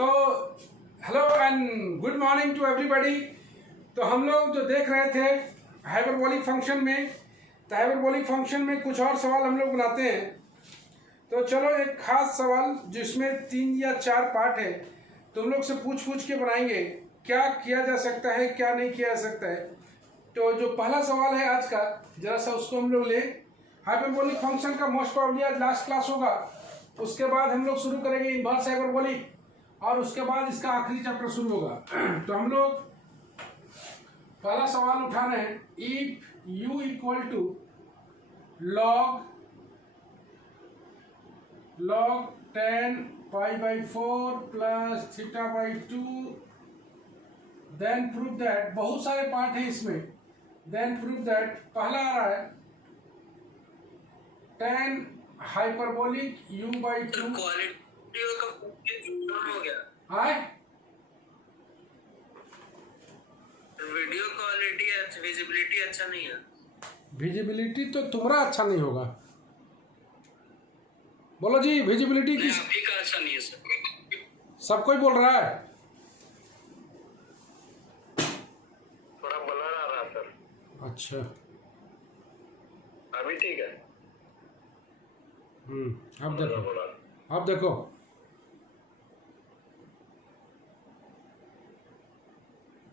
तो hello and good morning to everybody. तो हम लोग जो देख रहे थे हाइपरबोलिक फंक्शन में, तो हाइपरबोलिक फंक्शन में कुछ और सवाल हम लोग बनाते हैं। तो चलो एक खास सवाल जिसमें 3 या 4 पार्ट है, तुम लोग से पूछ के बनाएंगे क्या किया जा सकता है क्या नहीं किया जा सकता है। तो जो पहला सवाल है आज का, जरा सा उसको हम लोग ले। हाइपरबोलिक फंक्शन का मोस्ट प्रॉब्ली आज लास्ट क्लास होगा, उसके बाद हम लोग शुरू करेंगे इनवर्स हाइपरबोलिक, और उसके बाद इसका आखिरी चैप्टर शुरू होगा। तो हम लोग पहला सवाल उठाना है, if u equal to log tan π/4 plus θ/2, then prove that, बहुत सारे पार्ट है इसमें, देन प्रूव दैट पहला आ रहा है tan हाइपरबोलिक u/2 हो गया। हाय वीडियो क्वालिटी विजिबिलिटी अच्छा नहीं है। विजिबिलिटी तो तुम्हारा अच्छा नहीं होगा, बोलो जी विजिबिलिटी की। अभी का अच्छा नहीं है सर, सब कोई बोल रहा है। थोड़ा ब्लर आ रहा सर। अच्छा अभी ठीक है। अब देखो, अब देखो,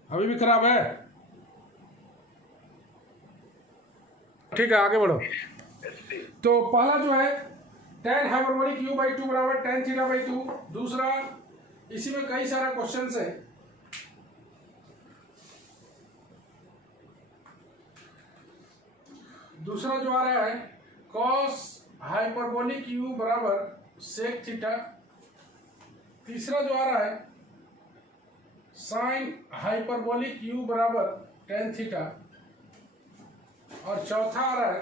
अभी भी खराब है। ठीक है, आगे बढ़ो। तो पहला जो है tan हाइपरबोलिक u/2 बराबर tan θ/2। दूसरा, इसी में कई सारा क्वेश्चंस है। दूसरा जो आ रहा है cos हाइपरबोलिक u बराबर sec थीटा। तीसरा जो आ रहा है साइन हाइपरबोलिक u बराबर tan थीटा। और चौथा आ रहा है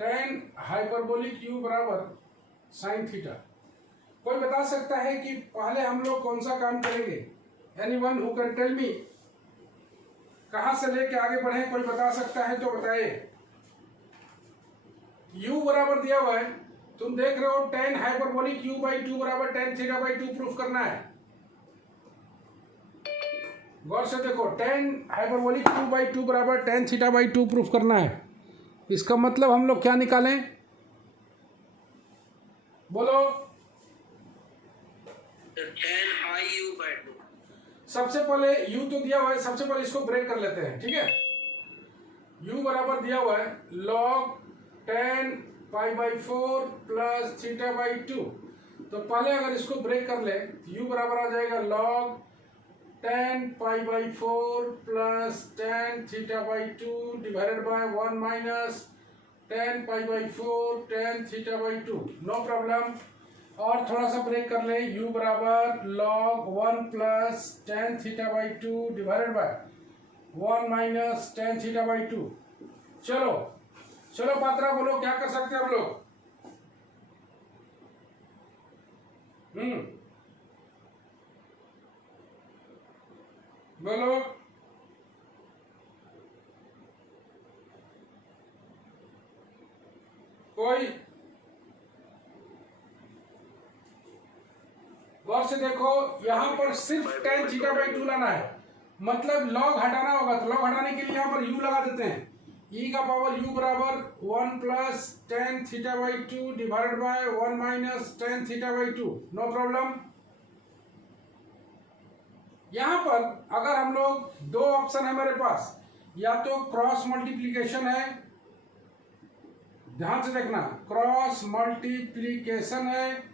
tan हाइपरबोलिक u बराबर साइन थीटा। कोई बता सकता है कि पहले हम लोग कौन सा काम करेंगे? Anyone who can tell me, कहां से लेके आगे बढ़े? कोई बता सकता है तो बताइए। u बराबर दिया हुआ है, तुम देख रहे हो tan हाइपरबोलिक u/2 बराबर tan θ/2 प्रूफ करना है। गौर से देखो, tan हाइपरबोलिक u/2 बराबर tan θ/2 प्रूफ करना है। इसका मतलब हम लोग क्या निकालें, बोलो? tan i u/2। सबसे पहले u तो दिया हुआ है, सबसे पहले इसको ब्रेक कर लेते हैं, ठीक है। u बराबर दिया हुआ है log tan π/4 प्लस θ/2। तो पहले अगर इसको ब्रेक कर ले, u बराबर आ जाएगा log tan π/4 plus tan θ/2 divided by 1 minus tan π/4 tan θ/2। No problem. और थोड़ा सा ब्रेक कर ले, u बराबर log 1 plus tan θ/2 divided by 1 minus tan θ/2। चलो चलो पात्रा, बोलो क्या कर सकते हैं हम लोग? बोलो। कोई गौर से देखो, यहां पर सिर्फ tan θ/2 लाना है, मतलब log हटाना होगा। तो log हटाने के लिए यहां पर u लगा देते हैं, e का पावर u बराबर 1 plus tan θ/2 divided by 1 minus tan θ/2। No problem. यहां पर अगर हम लोग, दो ऑप्शन है मेरे पास, या तो क्रॉस मल्टीप्लीकेशन है, ध्यान से देखना, क्रॉस मल्टीप्लीकेशन है,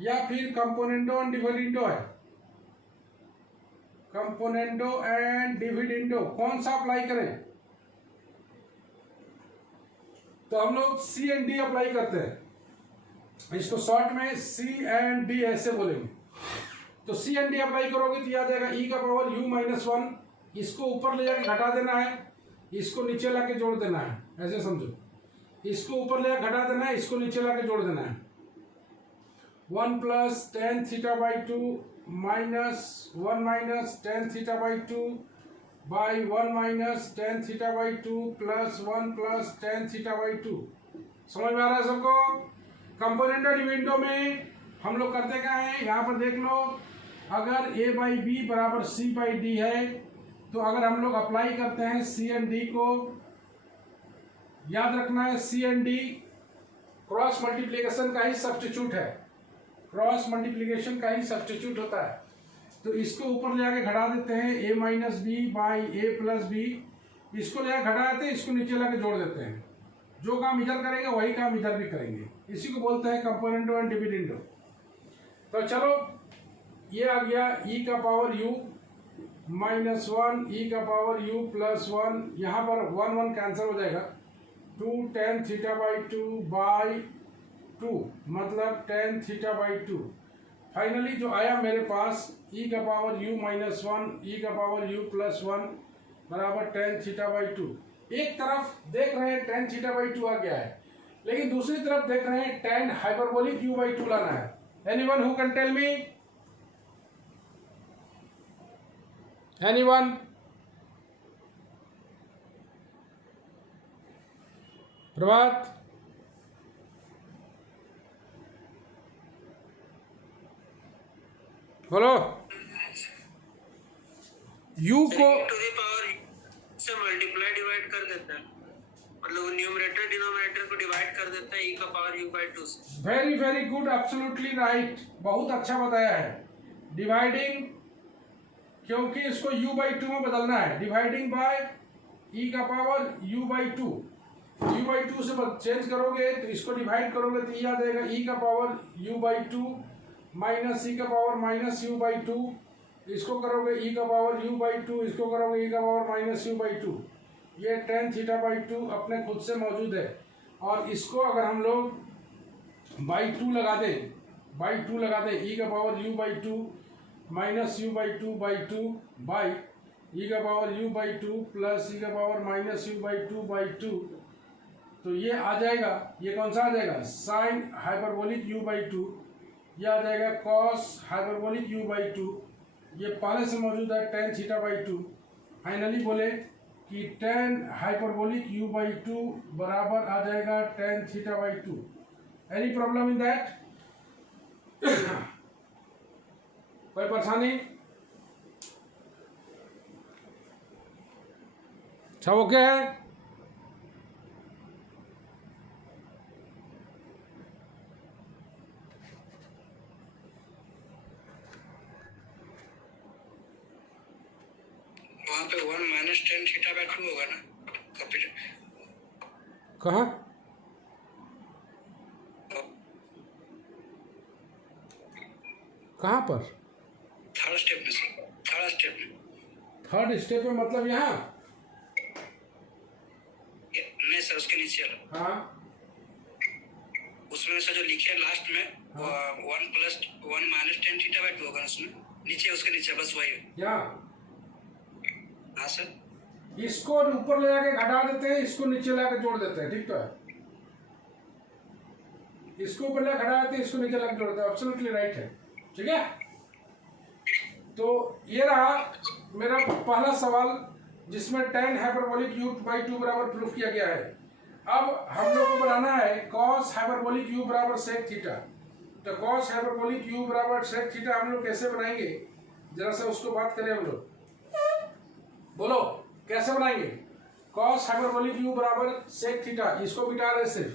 या फिर कंपोनेंडो एंड डिविडेंडो है। कंपोनेंडो एंड डिविडेंडो कौन सा अप्लाई करें? तो हम लोग सी एंड डी अप्लाई करते हैं, इसको शॉर्ट में सी एंड डी ऐसे बोलेंगे। तो सी एंड डी अप्लाई करोगे तो याद आएगा e का पावर u-1, इसको ऊपर ले जाके घटा देना है, इसको नीचे लाके जोड़ देना है, ऐसे समझो। इसको ऊपर ले जाके घटा देना है, इसको नीचे लाके जोड़ देना है। 1 plus tan θ/2 minus 1 minus tan θ/2 by 1 minus tan θ/2 plus 1 plus tan θ/2। समझ में आ रहा है सबको? कंपोनेंट डिविडेंडो में हम लोग करते क्या है, यहाँ पर देख लो, अगर a बाई बी बराबर c बाई डी है, तो अगर हम लोग अप्लाई करते हैं c एंड d को, याद रखना है c and d cross multiplication का ही सब्स्टिट्यूट है, क्रॉस मल्टीप्लिकेशन का ही सब्स्टिट्यूट होता है। तो इसको ऊपर ले आके घटा देते हैं, a minus B by A plus B, इसको ले आके घटा देते हैं, इसको नीचे लाके जोड़ देते हैं। जो काम इधर करेंगे वही काम इधर भी करेंगे, इसी को बोलते हैं कंपोनेंटो एंड डिविडेंडो। तो चलो, ये आ गया e का पावर u माइनस 1 e का पावर u प्लस 1, यहाँ पर 1 1 कैंसिल हो जाएगा, 2 tan थीटा बाई 2 बाई 2, मतलब tan थीटा बाई 2। फाइनली जो आया मेरे पास e का पावर u माइनस 1 e का पावर u प्लस 1 बराबर tan थीटा बाई 2। एक तरफ देख रहे हैं tan थीटा बाई 2 आ गया है, लेकिन दूसरी तरफ देख रहे हैं tan हाइपरबोलिक u बाई 2 लाना है। Anyone who can tell me? Anyone? Prabhat? बोलो। u को टू द पावर से मल्टीप्लाई डिवाइड कर देता है, मतलब न्यूमरेटर डिनोमिनेटर को डिवाइड कर देता है e का पावर u बाई 2 से। Very very good, absolutely right, बहुत अच्छा बताया है। डिवाइडिंग, क्योंकि इसको u बाई 2 में बदलना है, डिवाइडिंग बाय e का power u by 2, u by 2 से चेंज करोगे तो इसको डिवाइड करोगे तो ये आ जाएगा e का power u by 2 minus e का पावर माइनस u बाई 2, इसको करोगे e का पावर u बाई 2, इसको करोगे e का पावर माइनस u बाई 2। ये tan थीटा बाई 2 अपने खुद से मौजूद है, और इसको अगर हम लोग बाई 2 लगा दें, बाई 2 लगा दें, e का power u by 2 minus u by 2 by 2 by e का power u by 2 plus e का power minus u by 2 by 2, तो ये आ जाएगा, ये कौन सा आ जाएगा, साइन हाइपरबोलिक u बाई 2, ये आ जाएगा कॉस हाइपरबोलिक u बाई 2, ये पहले से मौजूद है tan थीटा बाई 2। फाइनली बोले कि tan हाइपरबोलिक u बाई 2 बराबर आ जाएगा tan theta by 2। Any problem in that? कोई परेशानी? सब ओके है? वहाँ पे 1 माइनस tan थीटा बाई 2 होगा ना, कहाँ? कहाँ पर? थर्ड स्टेप में से, थर्ड स्टेप में, थर्ड स्टेप में मतलब यहाँ? नहीं सर, उसके नीचे वाला। हाँ, उसमें से जो लिखे लास्ट में 1 plus 1 minus tan theta by 2 होगा, उसमें नीचे, उसके नीचे, बस वही है। यहाँ हाँ सर, इसको ऊपर ले जाके घटा देते हैं, इसको नीचे लाके जोड़ देते हैं, ठीक तो है? इसको ऊपर ले घटा देते हैं, इसको नीचे लाके जोड़ देते हैं, एब्सोल्युटली राइट है, ठीक है? तो ये रहा मेरा पहला सवाल, जिसमें tan हाइपरबोलिक u बाई 2 बराबर प्रूफ किया गया है। अब हम लोग को बनाना है cos हाइपरबोलिक u बराबर sec थीटा। तो cos हाइपरबोलिक u बराबर sec थीटा हम लोग कैसे बनाएंगे, जरा सा उसको बात करें हम लोग। बोलो कैसे बनाएंगे? cos हाइपरबोलिक u बराबर sec थीटा, इसको मिटा रहे सिर्फ,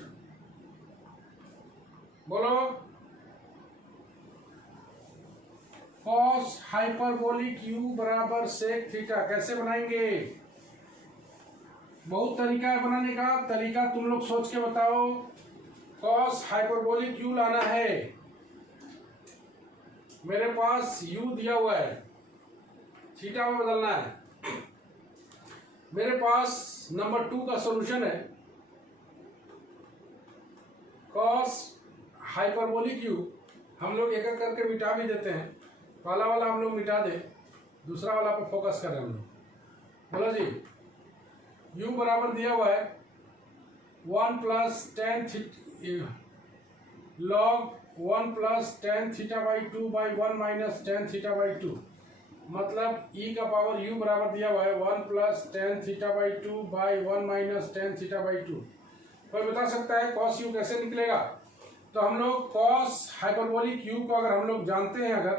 बोलो। cos हाइपरबोलिक u बराबर sec थीटा कैसे बनाएंगे? बहुत तरीका है बनाने का, तरीका तुम लोग सोच के बताओ। cos हाइपरबोलिक u लाना है, मेरे पास u दिया हुआ है, थीटा में बदलना है। मेरे पास नंबर 2 का सॉल्यूशन है, cos हाइपरबोलिक u हम लोग एक एक करके मिटा भी देते हैं। पहला वाला हम लोग मिटा दें, दूसरा वाला पर फोकस करें हम लोग। बोलो जी, u बराबर दिया हुआ है 1 plus tan log 1 plus tan theta by 2 by 1 minus tan theta by 2, मतलब e का पावर u बराबर दिया हुआ है 1 plus tan theta by 2 by 1 minus tan theta by 2। कोई बता सकता है cos u कैसे निकलेगा? तो हम लोग कॉस हाइपरबोलिक यू को अगर हम लोग जानते हैं अगर,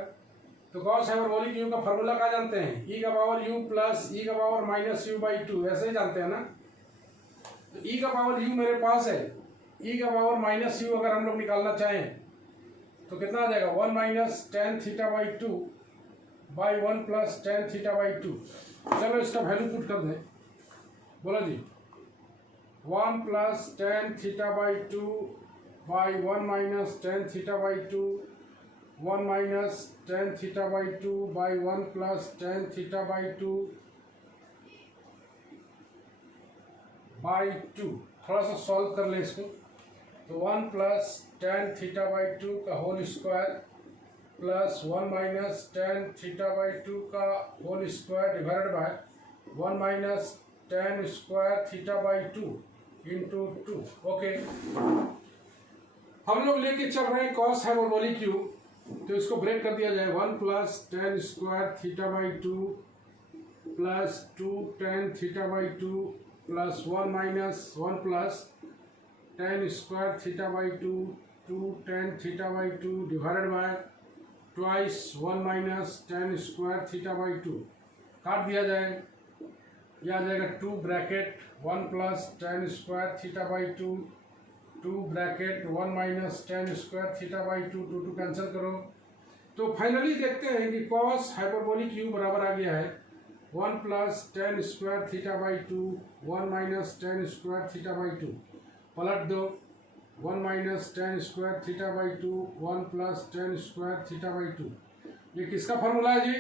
तो कॉस हाइपरबोलिक यू का फॉर्मूला क्या जानते हैं, ई का पावर यू प्लस ई का power minus you by two, ऐसे ही जानते हैं ना। तो ई का पावर यू मेरे पास है, ई का पावर माइनस यू अगर हम लोग निकालना चाहें तो कितना आ जाएगा, 1 minus tan theta by two by 1 plus tan theta by to. चलो इसका वैल्यू पुट कर दें, बोलो जी। 1 plus tan theta by two by 1 minus tan theta by to, 1 minus tan theta by two by 1 plus tan theta by two by two. थोड़ा सा solve कर ले इसको। तो 1 plus tan theta by two का whole square plus 1 minus tan theta by two का whole square divided by 1 minus tan square theta by two into two. Okay, हम लोग लेके चल रहे हैं कॉस हाइपरबोलिक यू, तो इसको ब्रेक कर दिया जाए। 1 plus ten square theta by two plus 2 ten theta by two plus 1 minus 1 plus ten square theta by to 2 ten theta by two divided by twice 1 minus tan square theta by to. काट दिया जाए, यह आ जाएगा 2 bracket 1 plus ten square theta by to 2 bracket 1 minus tan square theta by to, 2 cancel करो। तो finally देखते हैं कि कॉस हाइपरबोलिक यू बराबर आ गया है 1 plus ten square theta by to 1 minus tan square theta by to, पलट दो 1 minus tan square theta by to 1 plus ten square theta by to. ये किसका फॉर्मूला है जी,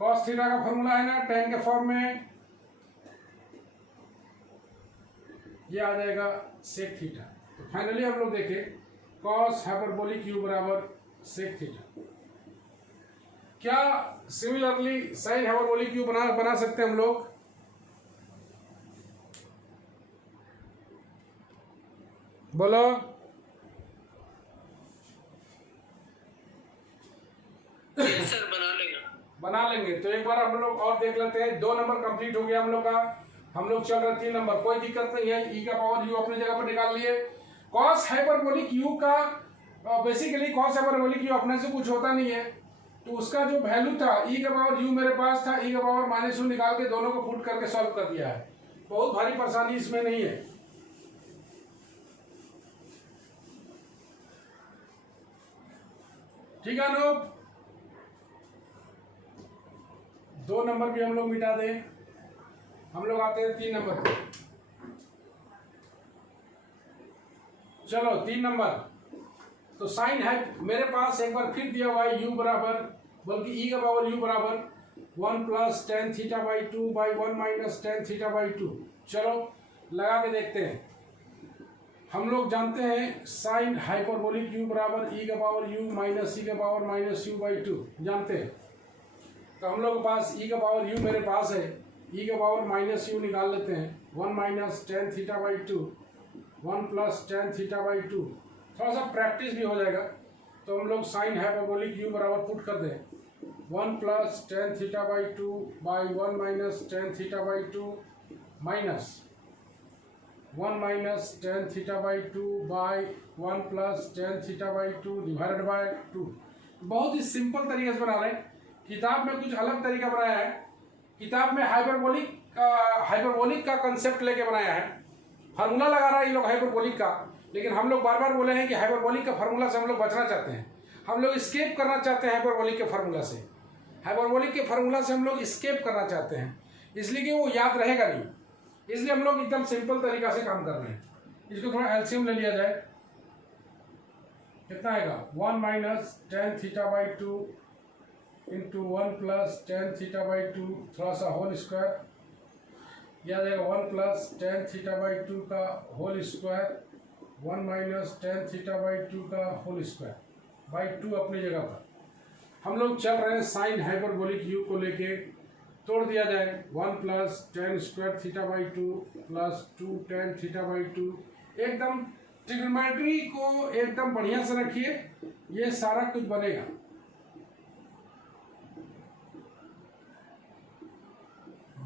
कॉस थीटा का फॉर्मूला है ना, टेन के फॉर्म में। ये आ जाएगा सेक थीटा। तो फाइनली हम लोग देखें कॉस हाइपरबोलिक यू बराबर सेक थीटा। क्या सिमिलरली साइन हाइपरबोलिक यू बना सकते हैं हम लोग? बोलो। सर बना लेंगे। तो एक बार हम लोग और देख लेते हैं। 2 नंबर कंप्लीट हो गया हम लोग का। हम लोग चल रहे 3 नंबर, कोई दिक्कत नहीं है। ई का पावर यू अपनी जगह पर निकाल लिए। कॉस हाइपरबोलिक यू का बेसिकली कॉस हाइपरबोलिक यू अपने से कुछ होता नहीं है, तो उसका जो वैल्यू था ई का पावर यू मेरे पास था, ई का पावर माइनस यू निकाल के दोनों को पुट करके सॉल्व कर दिया है। बहुत भारी परेशानी इसमें नहीं है। ठीक है अनूप, 2 नंबर भी हम लोग मिटा दें। हम लोग आते हैं 3 नंबर पे। चलो 3 नंबर। तो साइन है मेरे पास एक बार फिर दिया हुआ है यू बराबर, बल्कि ई का पावर यू बराबर 1 plus tan theta by two by 1 minus tan theta by to. चलो लगा के देखते हैं। हम लोग जानते हैं साइन हाइपरबोलिक यू बराबर ई का पावर यू माइनस ई का power minus you by two, जानते हैं। तो हम लोग के पास ई का पावर यू मेरे पास है, ई का पावर माइनस यू निकाल लेते हैं। 1 minus tan theta by to 1 plus tan theta by two. थोड़ा सा प्रैक्टिस भी हो जाएगा। तो हम लोग साइन हाइपरबोलिक यू बराबर पुट कर दें 1 plus tan theta by two by 1 minus tan theta by to minus 1 minus tan theta by two by 1 plus tan theta by two divided by 2। बहुत ही सिंपल तरीके से बना रहे हैं। किताब में कुछ अलग तरीका बनाया है। किताब में हाइपरबोलिक का कंसेप्ट लेके बनाया है, फार्मूला लगा रहा है ये लोग हाइपरबोलिक का। लेकिन हम लोग बार बार बोले हैं कि हाइपरबोलिक का फार्मूला से हम लोग बचना चाहते हैं। हम लोग स्केप करना चाहते हैं हाइपरबोलिक के फार्मूला से। हाइपरबोलिक के फार्मूला से हम लोग स्केप करना चाहते हैं, इसलिए कि वो याद रहेगा नहीं। इसलिए हम लोग एकदम सिंपल तरीका से काम कर रहे हैं। इसको थोड़ा एलसीएम ले लिया जाए। कितना आएगा 1 minus tan theta by two into 1 plus tan theta by two, थोड़ा सा होल स्क्वायर। यह आ जाएगा 1 plus tan theta by two का whole square 1 minus tan theta by two का होल स्क्वायर बाई 2 अपनी जगह पर। हम लोग चल रहे हैं साइन हाइपरबोलिक यू को लेके। तोड़ दिया जाए 1 plus ten square theta by two plus 2 ten theta by to. एकदम ट्रिग्नोमेट्री को एकदम बढ़िया से रखिए, ये सारा कुछ बनेगा।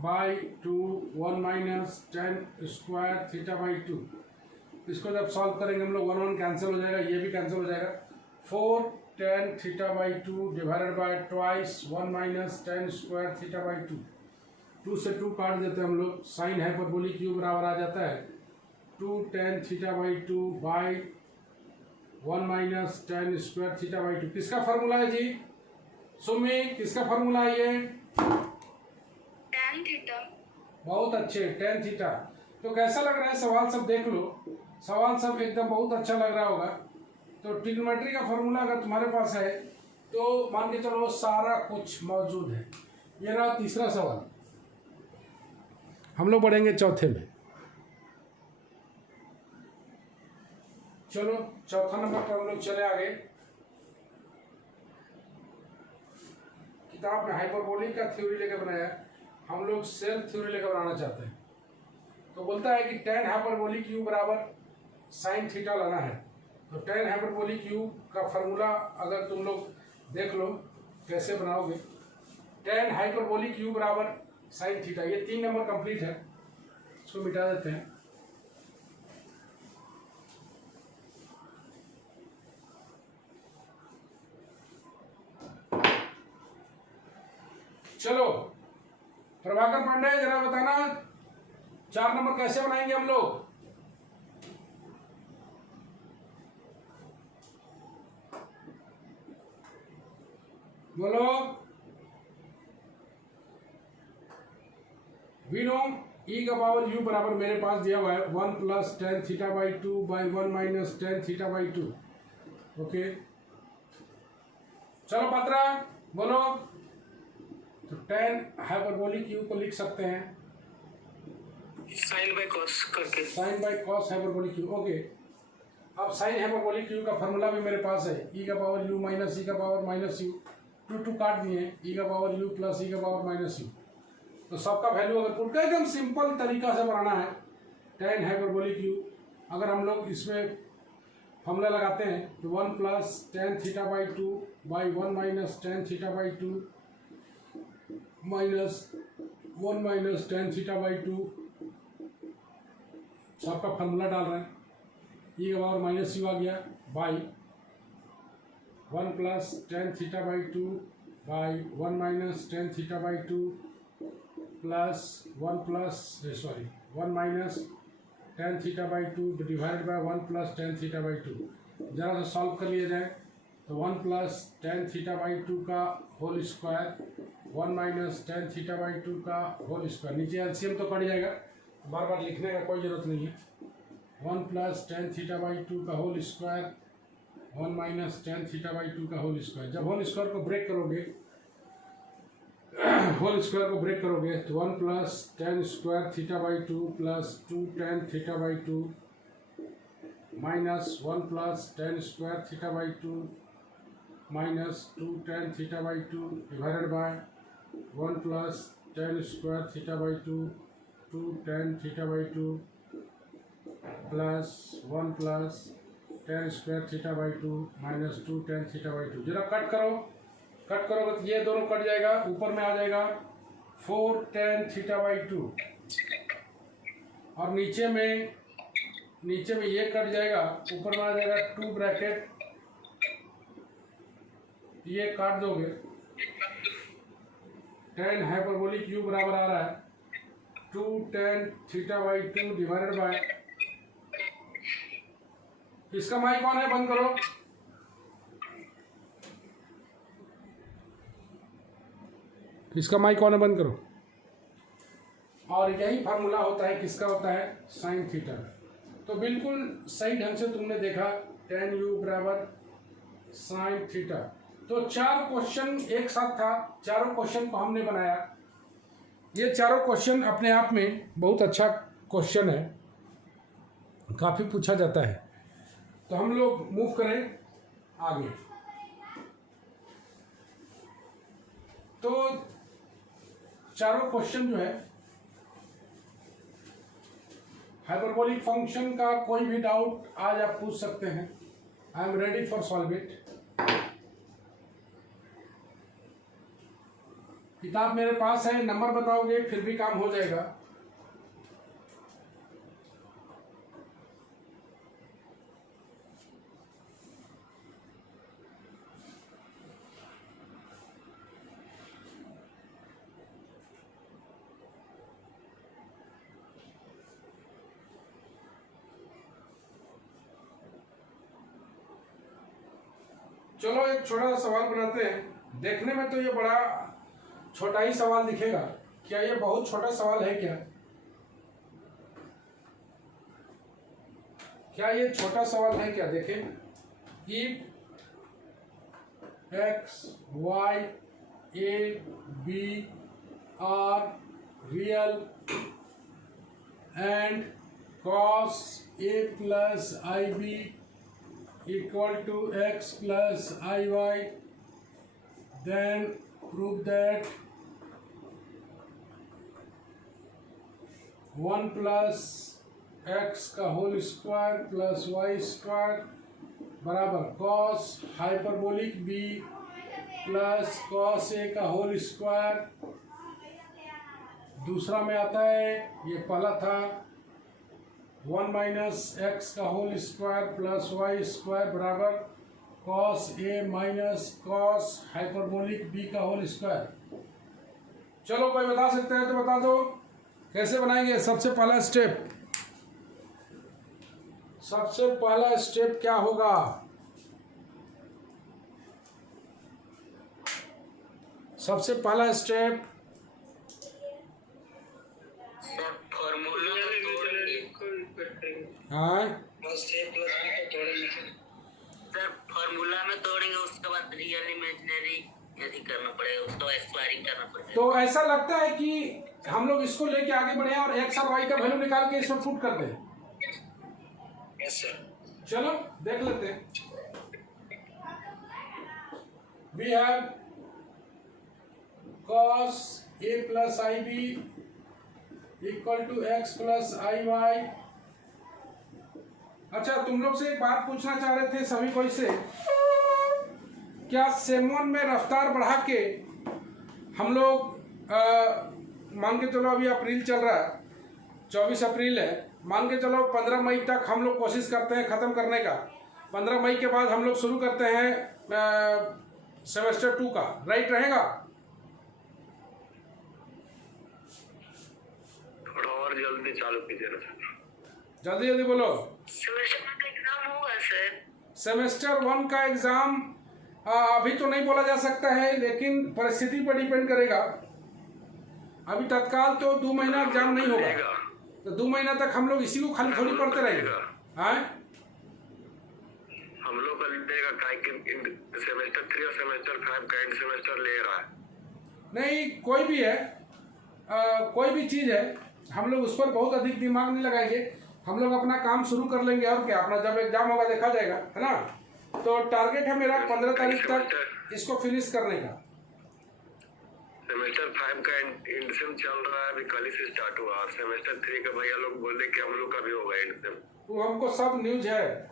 By 2 1 minus tan square theta by to. इसको जब सॉल्व करेंगे हम लोग 1 1 कैंसिल हो जाएगा, ये भी कैंसिल हो जाएगा। 4 tan θ/2 divided by twice 1 minus tan square θ/2। 2 से 2 काट देते हैं हम लोग, साइन हाइपरबोलिक u बराबर आ जाता है 2 tan θ/2 by 1 minus tan square θ/2। किसका फार्मूला है जी सुमी, किसका फार्मूला है ये? tan theta. बहुत अच्छे, tan थीटा। तो कैसा लग रहा है सवाल सब देख लो, सवाल सब एकदम बहुत अच्छा लग रहा होगा। तो ट्रिग्नोमेट्री का फार्मूला अगर तुम्हारे पास है तो मान के चलो सारा कुछ मौजूद है। ये रहा तीसरा सवाल, हम लोग बढ़ेंगे चौथे में। चलो चौथा नंबर पर हम लोग चले आगे। किताब में हाइपरबोलिक का थ्योरी लेकर बनाया, हम लोग सेल्फ थ्योरी लेकर बनाना चाहते हैं। तो बोलता है कि tan हाइपरबोलिक u बराबर साइन थीटा लाना है। तो tan हाइपरबोलिक u का फार्मूला अगर तुम लोग देख लो कैसे बनाओगे, tan हाइपरबोलिक u बराबर साइन थीटा। ये 3 नंबर कंप्लीट है, इसको मिटा देते हैं। चलो प्रभाकर पांडे जरा बताना 4 नंबर कैसे बनाएंगे हम लोग? बोलो। वी नो e का पावर u बराबर मेरे पास दिया हुआ है 1 plus tan θ/2 by 1 minus tan θ/2। Okay चलो पात्रा बोलो। तो tan हाइपरबोलिक u को लिख सकते हैं साइन बाय कॉस करके, sine by cos hyperbolic u। Okay अब साइन हाइपरबोलिक u का फार्मूला भी मेरे पास है, e का पावर u माइनस e का पावर माइनस u। 2 2 काट दिए, e का पावर u प्लस e का पावर माइनस u। तो सबका वैल्यू अगर पुट कर एकदम सिंपल तरीका से बनाना है tan हाइपरबोलिक u, अगर हम लोग इसमें फॉर्मूला लगाते हैं तो 1 plus tan θ/2 by 1 minus tan θ/2 minus 1 minus tan θ/2। सबका फार्मूला डाल रहे हैं, e का पावर माइनस u आ गया by 1 plus tan θ/2 by 1 minus tan θ/2 plus 1 minus tan θ/2 divided by 1 plus tan θ/2। जरा सा सॉल्व कर लिया जाए तो 1 प्लस tan θ/2 का होल स्क्वायर 1 माइनस tan θ/2 का होल स्क्वायर। नीचे एलसीएम तो कट जाएगा, बार बार लिखने का कोई ज़रूरत नहीं है। 1 प्लस tan θ/2 का होल स्क्वायर 1 माइनस tan θ/2 का होल स्क्वायर। जब होल स्क्वायर को ब्रेक करोगे होल स्क्वायर को ब्रेक करोगे तो 1 plus tan square θ/2 plus 2 tan θ/2 minus 1 plus tan square θ/2 minus 2 tan θ/2 divided by 1 plus tan square θ/2 2 tan θ/2 plus 1 plus tan square θ/2 minus 2 tan θ/2। जरा cut करोगे तो ये दोनों कट जाएगा, ऊपर में आ जाएगा 4 tan θ/2 और नीचे में ये कट जाएगा, ऊपर में आ जाएगा 2 ब्रैकेट, ये काट दोगे tan हाइपरबोलिक u बराबर आ रहा है 2 tan θ/2 डिवाइडेड बाय, इसका माइक ऑन है, बंद करो। इसका माइक ऑन है, बंद करो। और यही फार्मूला होता है, किसका होता है? Sine theta. तो बिल्कुल सही ढंग से तुमने देखा tan u बराबर साइन थीटा। तो 4 क्वेश्चन एक साथ था, चारों क्वेश्चन को हमने बनाया। ये चारों क्वेश्चन अपने आप में बहुत अच्छा क्वेश्चन है, काफ़ी पूछा जाता है। तो हम लोग मूव करें आगे। तो चारों क्वेश्चन जो है हाइपरबोलिक फंक्शन का, कोई भी डाउट आज आप पूछ सकते हैं। I am ready for solve it. किताब मेरे पास है, नंबर बताओगे फिर भी काम हो जाएगा। चलो एक छोटा सा सवाल बनाते हैं। देखने में तो ये बड़ा छोटा ही सवाल दिखेगा, क्या ये बहुत छोटा सवाल है क्या? क्या ये छोटा सवाल है क्या? देखें, if x, y, a, b are real and cos a plus ib equal to x plus iy, then prove that 1 plus x का whole square plus Y square बराबर cos hyperbolic b plus cos a का whole square. दूसरा में आता है, ये पहला था 1 माइनस एक्स का whole square plus Y square बराबर cos a minus cos hyperbolic b का होल स्क्वायर। चलो कोई बता सकते हैं तो बता दो कैसे बनाएंगे। सबसे पहला स्टेप क्या होगा? सबसे पहला स्टेप फॉर्मूला हाँ फॉर्मूला में तोड़ेंगे, उसके बाद रियल इमेजिनरी यदि करना पड़ेगा, उसको एक्सपायरिंग करना पड़ेगा। तो ऐसा लगता है कि हम लोग इसको लेके आगे बढ़े और एक्स और वाई का वैल्यू निकाल के इसमें पुट कर दें। Yes sir. चलो देख लेते हैं। We have cos a plus I B equal to X plus I Y. अच्छा, तुम लोग से एक बात पूछना चाह रहे थे सभी कोई से, क्या सेम में रफ्तार बढ़ा के हम लोग मान के चलो अभी अप्रैल चल रहा है, 24 अप्रैल है, मान के चलो 15 मई तक हम लोग कोशिश करते हैं ख़त्म करने का। 15 मई के बाद हम लोग शुरू करते हैं सेमेस्टर 2 का, राइट रहेगा? थोड़ा और जल्दी चालू कीजिए ना सर। जल्दी जल्दी बोलो। सेमेस्टर 1 का एग्जाम होगा सर? सेमेस्टर 1 का एग्ज़ाम अभी तो नहीं बोला जा सकता है, लेकिन परिस्थिति पर डिपेंड करेगा। अभी तत्काल तो 2 महीना एग्जाम नहीं होगा, तो 2 महीना तक हम लोग इसी को खाली थोड़ी पढ़ते रहेंगे। हाँ, हम लोग का लेगा सेमेस्टर 3 और सेमेस्टर 5 का एंड सेमेस्टर ले रहा है। नहीं, कोई भी है, कोई भी चीज़ है, हम लोग उस पर बहुत अधिक दिमाग नहीं लगाएंगे। हम लोग अपना काम शुरू कर लेंगे और क्या, अपना जब एग्जाम होगा देखा जाएगा, है ना। तो टारगेट है मेरा 15 तारीख तक इसको फिनिश करने का। सेमेस्टर 5 का एंड सेम चल रहा है, अभी कल से स्टार्ट हुआ। सेमेस्टर 3 का भैया लोग बोले कि हम लोग का भी होगा एंड सेम। वो हमको सब न्यूज है।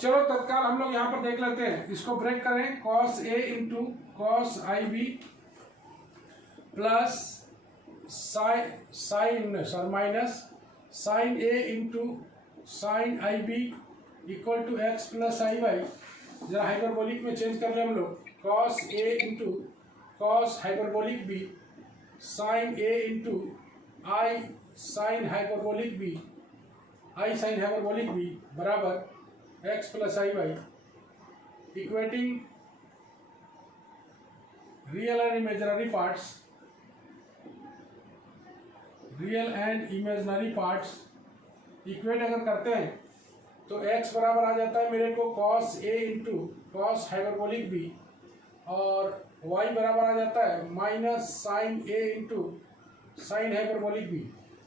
चलो तत्काल हम लोग यहाँ पर देख लेते हैं, इसको ब्रेक करें। cos a into cos I B plus minus sine a into sine I B equal to X plus I Y. जरा हाइपरबोलिक में चेंज कर ले हम लोग। cos a into cos hyperbolic b sine a into I sine hyperbolic b I sine hyperbolic b बराबर X plus I Y, equating real and imaginary parts, real and imaginary parts equate अगर करते हैं तो x बराबर आ जाता है मेरे को cos a into cos hyperbolic b, और y बराबर आ जाता है minus sine a into sine hyperbolic b।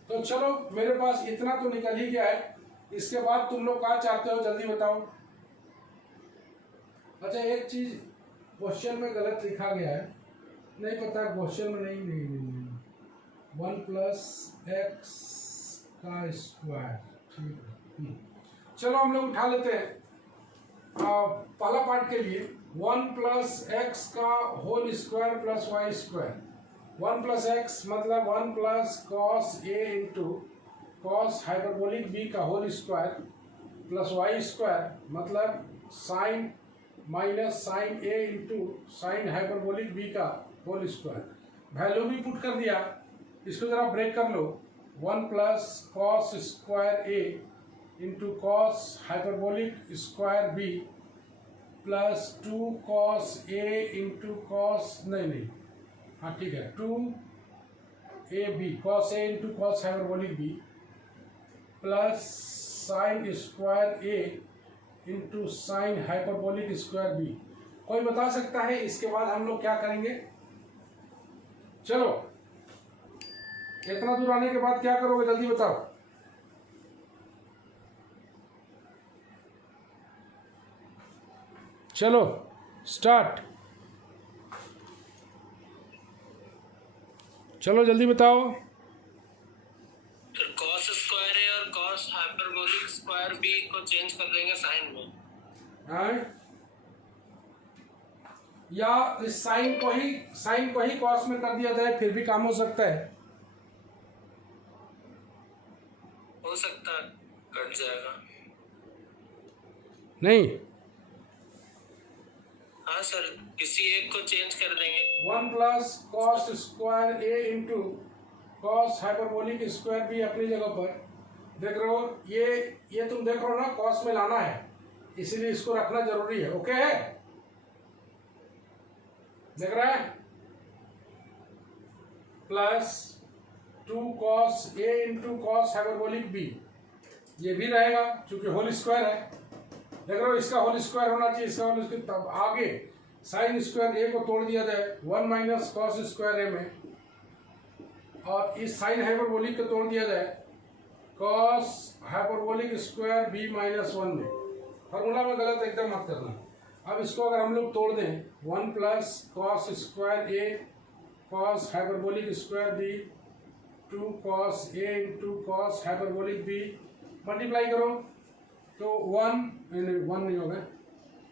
तो चलो मेरे पास इतना तो निकल ही गया है। इसके बाद तुम लोग क्या चाहते हो जल्दी बताओ। अच्छा, एक चीज क्वेश्चन में गलत लिखा गया है, नहीं पता क्वेश्चन में नहीं 1 प्लस एक्स का स्क्वायर, ठीक है। चलो हम लोग उठा लेते हैं पहला पार्ट के लिए। 1 प्लस एक्स का whole square plus Y square. 1 plus x मतलब 1 plus cos a into cos hyperbolic b का whole square plus Y square मतलब sine minus sine a into sine hyperbolic b का होल स्क्वायर। वैल्यू भी put कर दिया, इसको जरा break कर लो। 1 plus cos square a into cos hyperbolic square b plus 2 cos a into cos नहीं, हाँ ठीक है, 2ab cos a into cos hyperbolic b plus sine square a into sine hyperbolic square b. कोई बता सकता है इसके बाद हम लोग क्या करेंगे? चलो, इतना दूर आने के बाद क्या करोगे जल्दी बताओ। चलो स्टार्ट, चलो जल्दी बताओ। कॉस स्क्वायर ए और कॉस हाइपरबोलिक स्क्वायर बी को चेंज कर देंगे साइन में। हाँ, या इस साइन को ही कॉस में कर दिया जाए, फिर भी काम हो सकता है। हो सकता है कट जाएगा। नहीं, हाँ सर, किसी एक को चेंज कर देंगे। 1 plus cos square a into cos hyperbolic square b अपनी जगह पर देख रहे हो। ये तुम देख रहे हो ना, कॉस में लाना है, इसीलिए इसको रखना जरूरी है। ओके है, देख रहा है, plus 2 cos a into cos hyperbolic B, ये भी रहेगा क्योंकि होल स्क्वायर है। देख रहे हो, इसका होल स्क्वायर होना चाहिए, इसका होल स्क्वायर, तब आगे साइन स्क्वायर ए को तोड़ दिया जाए 1 माइनस कॉस स्क्वायर ए में, और इस साइन हाइपरबोलिक को तोड़ दिया जाए cos hyperbolic square B minus 1 में। फॉर्मूला में गलत एकदम मत करना। अब इसको अगर हम लोग तोड़ दें, 1 plus cos square a cos hyperbolic square b 2 cos a into cos hyperbolic b, multiply करो तो 1 नहीं होगा,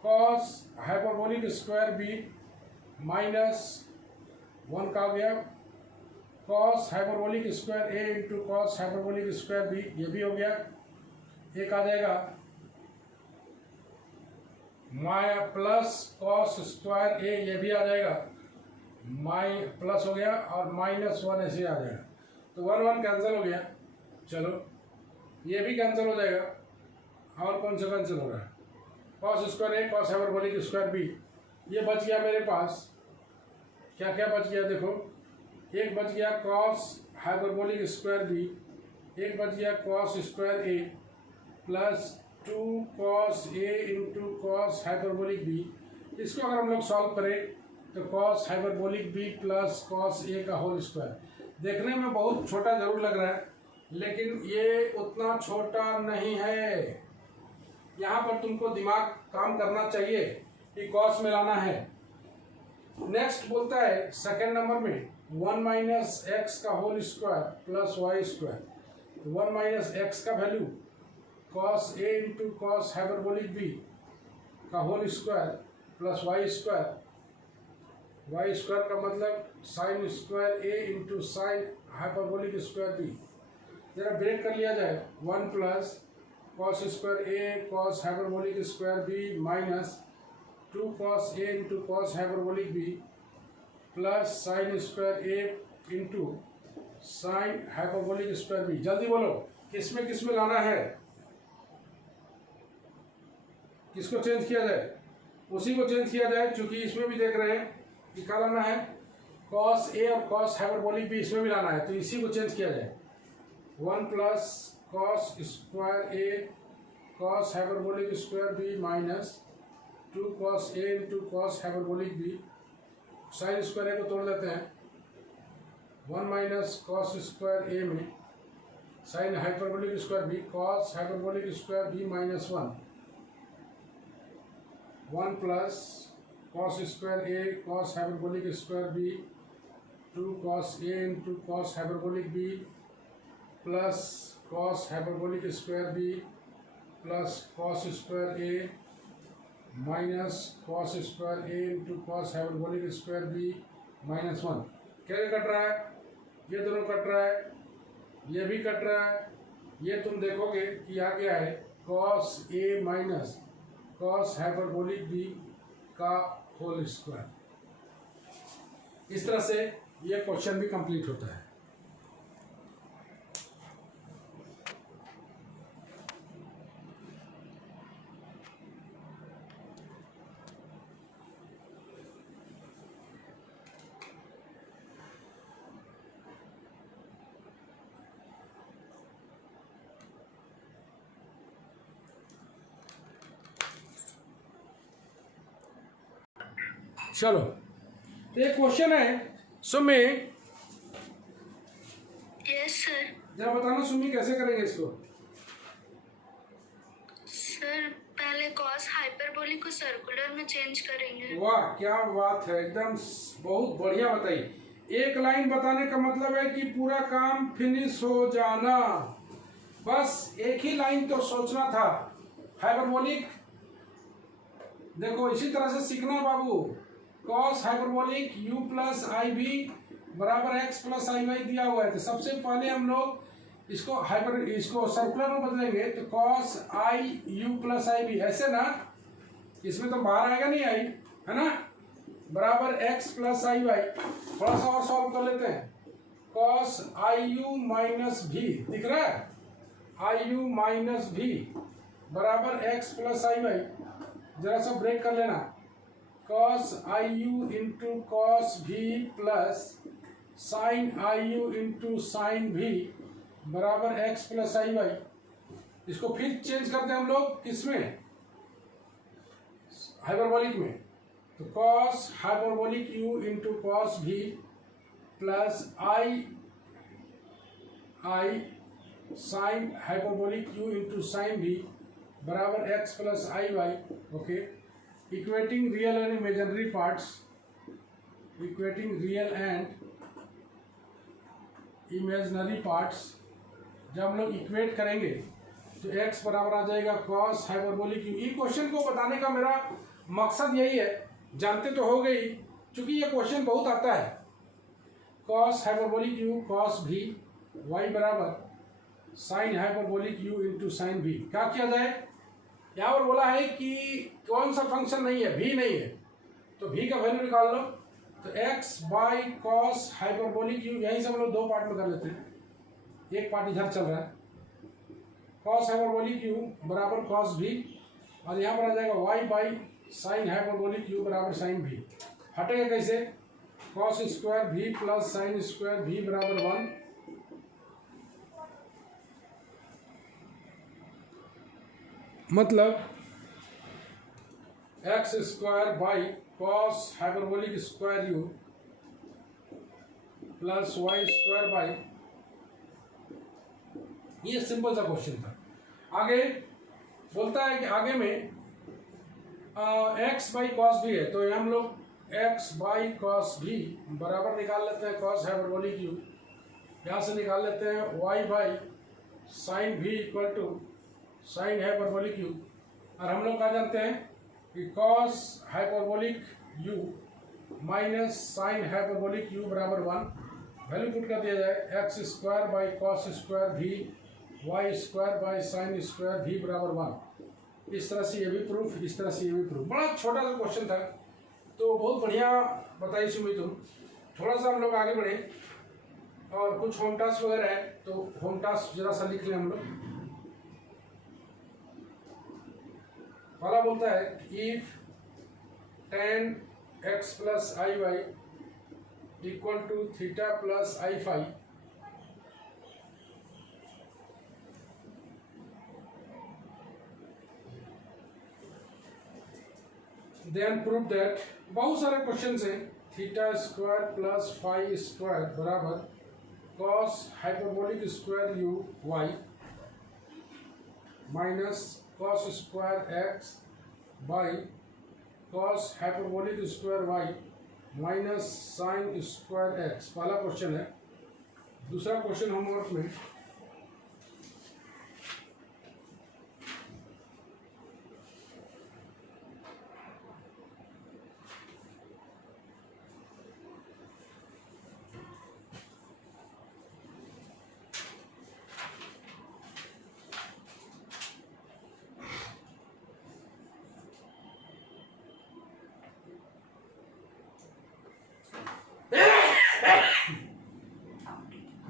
cos hyperbolic square B minus 1 का हो गया, cos hyperbolic square a into cos hyperbolic square b, ये भी हो गया। एक आ जाएगा प्लस कॉस स्क्वायर ए, ये भी आ जाएगा, प्लस हो गया, और माइनस 1 ऐसे आ जाएगा, तो 1 कैंसिल हो गया। चलो ये भी कैंसिल हो जाएगा, और कौन सा कैंसिल हो रहा है, cos square a cos hyperbolic square b, ये बच गया मेरे पास। क्या क्या बच गया देखो, एक बच गया कॉस हाइपरबोलिक स्क्वायर बी, एक बच गया cos square a plus 2 cos a into cos hyperbolic b. इसको अगर हम लोग सॉल्व करें तो cos hyperbolic b plus cos a का होल स्क्वायर। देखने में बहुत छोटा जरूर लग रहा है, लेकिन ये उतना छोटा नहीं है। यहाँ पर तुमको दिमाग काम करना चाहिए कि कॉस में लाना है। नेक्स्ट बोलता है सेकेंड नंबर में 1 माइनस एक्स का whole square plus Y square. 1 minus x का value cos a into cos hyperbolic b का whole square plus Y square. Y square का मतलब sine square a into sine hyperbolic square b. जरा break कर लिया जाए, 1 plus cos square a cos hyperbolic square B minus 2 cos a into cos hyperbolic b plus sine square a into sine hyperbolic square B. जल्दी बोलो, किसमें लाना है, किसको चेंज किया जाए? उसी को चेंज किया जाए, क्योंकि इसमें भी देख रहे हैं कि क्या लाना है, कॉस ए और कॉस हाइपरबोलिक बी इसमें भी लाना है, तो इसी को चेंज किया जाए। 1 plus cos square a cos hyperbolic square B minus 2 cos a into cos hyperbolic b. Sine square a को तोड़ देते हैं, 1 माइनस कॉस स्क्वायर ए में sine hyperbolic square b cos hyperbolic square B minus 1 plus cos square a cos hyperbolic square b 2 cos a into cos hyperbolic b plus cos hyperbolic square b plus cos square a minus cos square a into cos hyperbolic square B minus 1। क्या cut रहा है? ये दोनों cut रहा है, ये भी cut रहा है। ये तुम देखोगे कि आ गया है cos A minus cos hyperbolic b का होल स्क्वायर। इस तरह से ये क्वेश्चन भी कंप्लीट होता है। चलो, तो एक क्वेश्चन है सुमी। Yes sir. जरा बताना सुमी कैसे करेंगे इसको। सर पहले कॉस हाइपरबोलिक को सर्कुलर में चेंज करेंगे। वाह क्या बात है, एकदम बहुत बढ़िया बताई। एक लाइन बताने का मतलब है कि पूरा काम फिनिश हो जाना, बस एक ही लाइन तो सोचना था। हाइपरबोलिक देखो इसी तरह से सीखना बाबू। कॉस हाइपरबोलिक u प्लस आई बी बराबर x प्लस आई वाई दिया हुआ है, तो सबसे पहले हम लोग इसको सर्कुलर में बदलेंगे, तो कॉस आई यू प्लस आई बी, ऐसे ना, इसमें तो बाहर आएगा नहीं आई, है ना, बराबर x प्लस आई वाई। थोड़ा सा और सॉल्व कर लेते हैं। कॉस आई यू माइनस भी, दिख रहा है, आई यू माइनस भी बराबर x प्लस आई वाई। जरा सा ब्रेक कर लेना। Cos I u into cos v plus sine i u into sine v बराबर x प्लस आई वाई। इसको फिर चेंज करते हैं हम लोग किसमें, हाइपरबोलिक में। तो cos hyperbolic u into cos v plus i sine hyperbolic u into sine v बराबर x plus I y. Okay, equating real and imaginary parts, equating real and imaginary parts जब हम लोग इक्वेट करेंगे तो x बराबर आ जाएगा cos hyperbolic u। ये question को बताने का मेरा मकसद यही है, जानते तो हो गई, क्योंकि ये क्वेश्चन बहुत आता है। कॉस हाइपरबोलिक u कॉस भी y बराबर sign hyperbolic u into sine भी। क्या किया जाए, यहाँ पर बोला है कि कौन सा फंक्शन नहीं है, भी नहीं है, तो भी का वैल्यू निकाल लो। तो x by cos hyperbolic u, यहीं से हम लोग दो पार्ट में कर लेते हैं, एक पार्ट इधर चल रहा है। कॉस हाइपरबोलिक u बराबर कॉस भी, और यहाँ पर आ जाएगा y by sine hyperbolic u बराबर साइन भी। हटेगा कैसे, कॉस स्क्वायर भी प्लस साइन स्क्वायर भी बराबर 1, मतलब X square by cos hyperbolic square u plus Y square by, ये सिंपल सा क्वेश्चन था। आगे बोलता है कि आगे में एक्स बाई कॉस भी है, तो ये हम लोग एक्स बाई कॉस भी बराबर निकाल लेते हैं कॉस हाइपरबोलिक u, यहाँ से निकाल लेते हैं y by sine v equal to sine hyperbolic u, और हम लोग क्या जानते हैं कि cos hyperbolic u minus sine hyperbolic u बराबर 1। वैल्यू पुट कर दिया जाए, x square by cos square v y square by sine square भी बराबर 1। इस तरह से ये भी प्रूफ, इस तरह से ये भी प्रूफ। बड़ा छोटा सा क्वेश्चन था, तो बहुत बढ़िया बताई सुमी तुम। थोड़ा सा हम लोग आगे बढ़े और कुछ होम टास्क वगैरह है, तो होम टास्क जरा सा लिख लें हम लोग। वाला बोलता है if tan x plus I y equal to theta plus i phi, then prove that, बहुत सारे क्वेश्चन हैं, theta square plus phi square बराबर cos hyperbolic square u y minus cos square x by cos hyperbolic square y minus sine square x. पहला question है। दूसरा question homework में,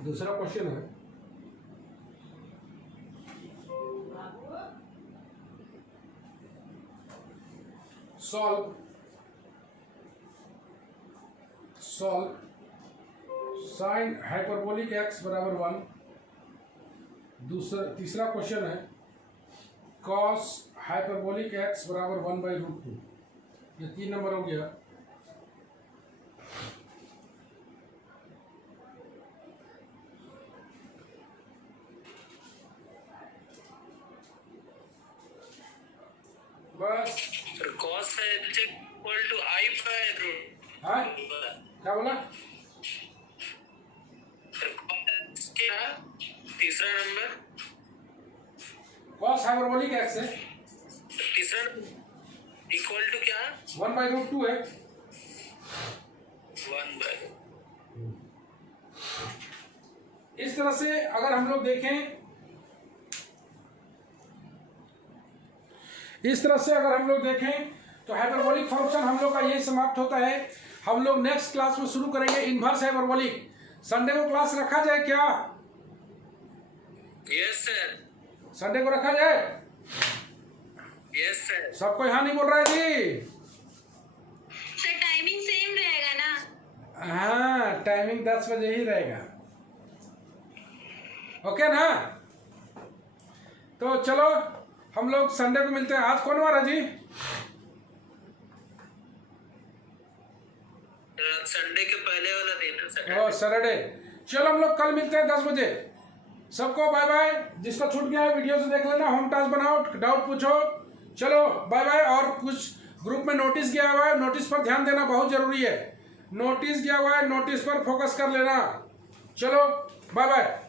दूसरा question है सॉल्व साइन हाइपरबोलिक एक्स बराबर 1। तीसरा question है कॉस हाइपरबोलिक एक्स बराबर 1/√2। ये 3 नंबर हो गया। बस। Sir cos h equal to I by root. हाँ क्या बोला? सर cos क्या तीसरा नंबर? cos हाइपरबोलिक x है, तीसरा नंबर इक्वल टू क्या? 1/√2 है। 1 बाय। इस तरह से अगर हम लोग देखें, इस तरह से अगर हम लोग देखें तो हाइपरबोलिक फंक्शन हम लोग का यही समाप्त होता है। हम लोग नेक्स्ट क्लास में शुरू करेंगे इनवर्स हाइपरबोलिक। संडे को क्लास रखा जाए क्या? Yes sir. संडे को रखा जाए? Yes sir. सबको यहाँ नहीं बोल रहा है जी? सर टाइमिंग सेम रहेगा ना? हाँ टाइमिंग 10 बजे ही रहेगा। ओके ना? तो चलो हम लोग संडे को मिलते हैं। आज कौन वार है जी? संडे के पहले वाला दिन है सर। ओ सैटरडे। चलो हम लोग कल मिलते हैं 10 बजे। सबको बाय बाय। जिसका छूट गया है वीडियो से देख लेना, होम टास्क बनाओ, डाउट पूछो। चलो बाय बाय। और कुछ ग्रुप में नोटिस गया हुआ है, नोटिस पर ध्यान देना बहुत जरूरी है। नोटिस गया हुआ है, नोटिस पर फोकस कर लेना। चलो बाय बाय।